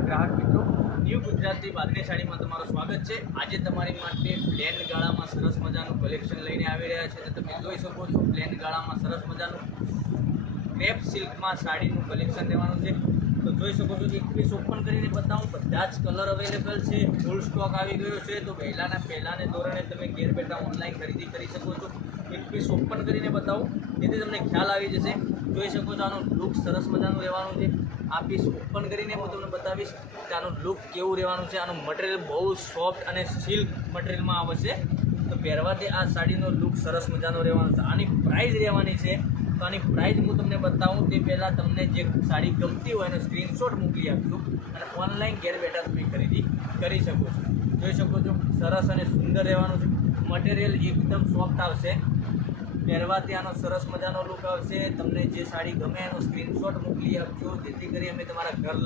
નમસ્કાર ગ્રાહક મિત્રો, ન્યૂ ગુજરાતી બાંધણી સાડીમાં તમારું સ્વાગત છે। આજે તમારી માટે પ્લેન ગાળામાં સરસ મજાનું કલેક્શન લઈને આવી રહ્યા છે। તો તમે જોઈ શકો છો પ્લેન ગાળામાં સરસ મજાનું ક્રેપ સિલ્કમાં સાડીનું કલેક્શન રહેવાનું છે। તો જોઈ શકો છો એક પીસ ઓપન કરીને બતાવું, બધા જ કલર અવેલેબલ છે, ફૂલ સ્ટોક આવી ગયો છે। તો પહેલાને ધોરણે તમે ઘેર બેઠા ઓનલાઈન ખરીદી કરી શકો છો। એક પીસ ઓપન કરીને બતાવું જેથી તમને ખ્યાલ આવી જશે। જોઈ શકો છો આનું લુક સરસ મજાનું રહેવાનું છે। આ પીસ ઓપન કરીને હું તમને બતાવીશ કે આનું લુક કેવું રહેવાનું છે। આનું મટીરિયલ બહુ સોફ્ટ અને સિલ્ક મટીરિયલમાં આવશે। તો પહેરવાથી આ સાડીનો લુક સરસ મજાનો રહેવાનો છે। આની પ્રાઇસ રહેવાની છે, તો આની પ્રાઇસ હું તમને બતાવું તે પહેલાં તમને જે સાડી ગમતી હોય એનો સ્ક્રીનશોટ મોકલી આપજો અને ઓનલાઈન ઘેર બેઠા તમે ખરીદી કરી શકો છો। જોઈ શકો છો સરસ અને સુંદર રહેવાનું છે। મટીરિયલ એકદમ સોફ્ટ આવશે, પહેરવાથી આનો સરસ મજાનો લુક આવશે। તમને જે સાડી ગમે એનો સ્ક્રીનશોટ મોકલી આપજો જેથી કરી અમે તમારા ઘર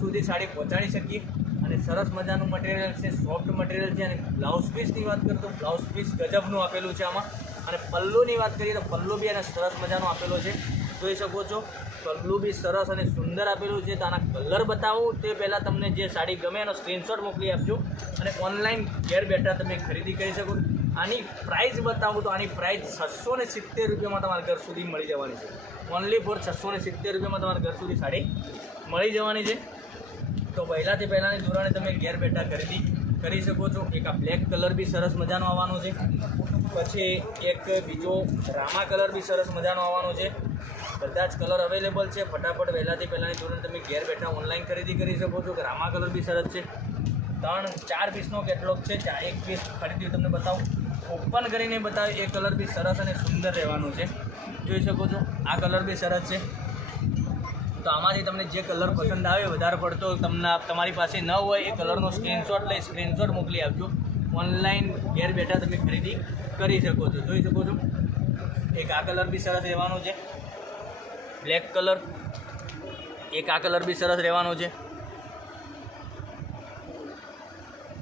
સુધી સાડી પહોંચાડી શકીએ। અને સરસ મજાનું મટીરિયલ છે, સોફ્ટ મટીરિયલ છે। અને બ્લાઉઝ પીસની વાત કરીએ તો બ્લાઉઝ પીસ ગજબનું આપેલું છે આમાં। અને પલ્લુની વાત કરીએ તો પલ્લુ બી એને સરસ મજાનો આપેલો છે। જોઈ શકો છો પલ્લુ બી સરસ અને સુંદર આપેલું છે। તો આના કલર બતાવું તે પહેલાં તમને જે સાડી ગમે એનો સ્ક્રીનશોટ મોકલી આપજો અને ઓનલાઈન ઘેર બેઠા તમે ખરીદી કરી શકો। આની પ્રાઇસ બતાવું તો આની પ્રાઇસ 670 રૂપિયામાં તમારા ઘર સુધી મળી જવાની છે। ઓનલી ફોર 670 રૂપિયામાં તમારા ઘર સુધી સાડી મળી જવાની છે। તો પહેલાંની ધોરણે તમે ઘેર બેઠા ખરીદી કરી શકો છો। એક આ બ્લેક કલર બી સરસ મજાનો આવવાનો છે, પછી એક બીજો રામા કલર બી સરસ મજાનો આવવાનો છે। બધા જ કલર અવેલેબલ છે। ફટાફટ પહેલાંની ધોરણે તમે ઘેર બેઠા ઓનલાઈન ખરીદી કરી શકો છો। કે રામા કલર બી સરસ છે। 3-4 પીસનો કેટલોગ છે, એક પીસ ખરીદી તમને બતાવું, ઓપન કરીને બતાવ્યું। એ કલર બી સરસ અને સુંદર રહેવાનું છે। જોઈ શકો છો આ કલર બી સરસ છે। તો આમાંથી તમને જે કલર પસંદ આવે વધારે પડતો તમારી પાસે ન હોય એ કલરનો સ્ક્રીનશોટ મોકલી આપજો, ઓનલાઈન ઘેર બેઠા તમે ખરીદી કરી શકો છો। જોઈ શકો છો એક આ કલર બી સરસ રહેવાનો છે, બ્લેક કલર। એક આ કલર બી સરસ રહેવાનો છે,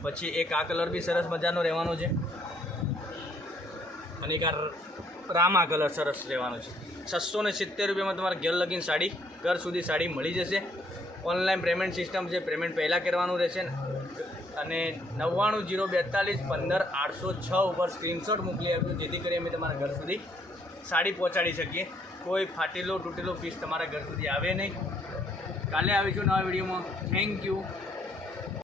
પછી એક આ કલર બી સરસ મજાનો રહેવાનો છે, અને એક આ રામા કલર સરસ રહેવાનો છે। 670 રૂપિયામાં તમારે ઘર સુધી સાડી મળી જશે। ઓનલાઈન પેમેન્ટ સિસ્ટમ છે, પેમેન્ટ પહેલાં કરવાનું રહેશે અને 9902415806 ઉપર સ્ક્રીનશોટ મોકલી આપજો જેથી કરી અમે તમારા ઘર સુધી સાડી પહોંચાડી શકીએ। કોઈ ફાટેલો તૂટેલો પીસ તમારા ઘર સુધી આવે નહીં। કાલે આવીશું નવા વિડીયોમાં। Thank you.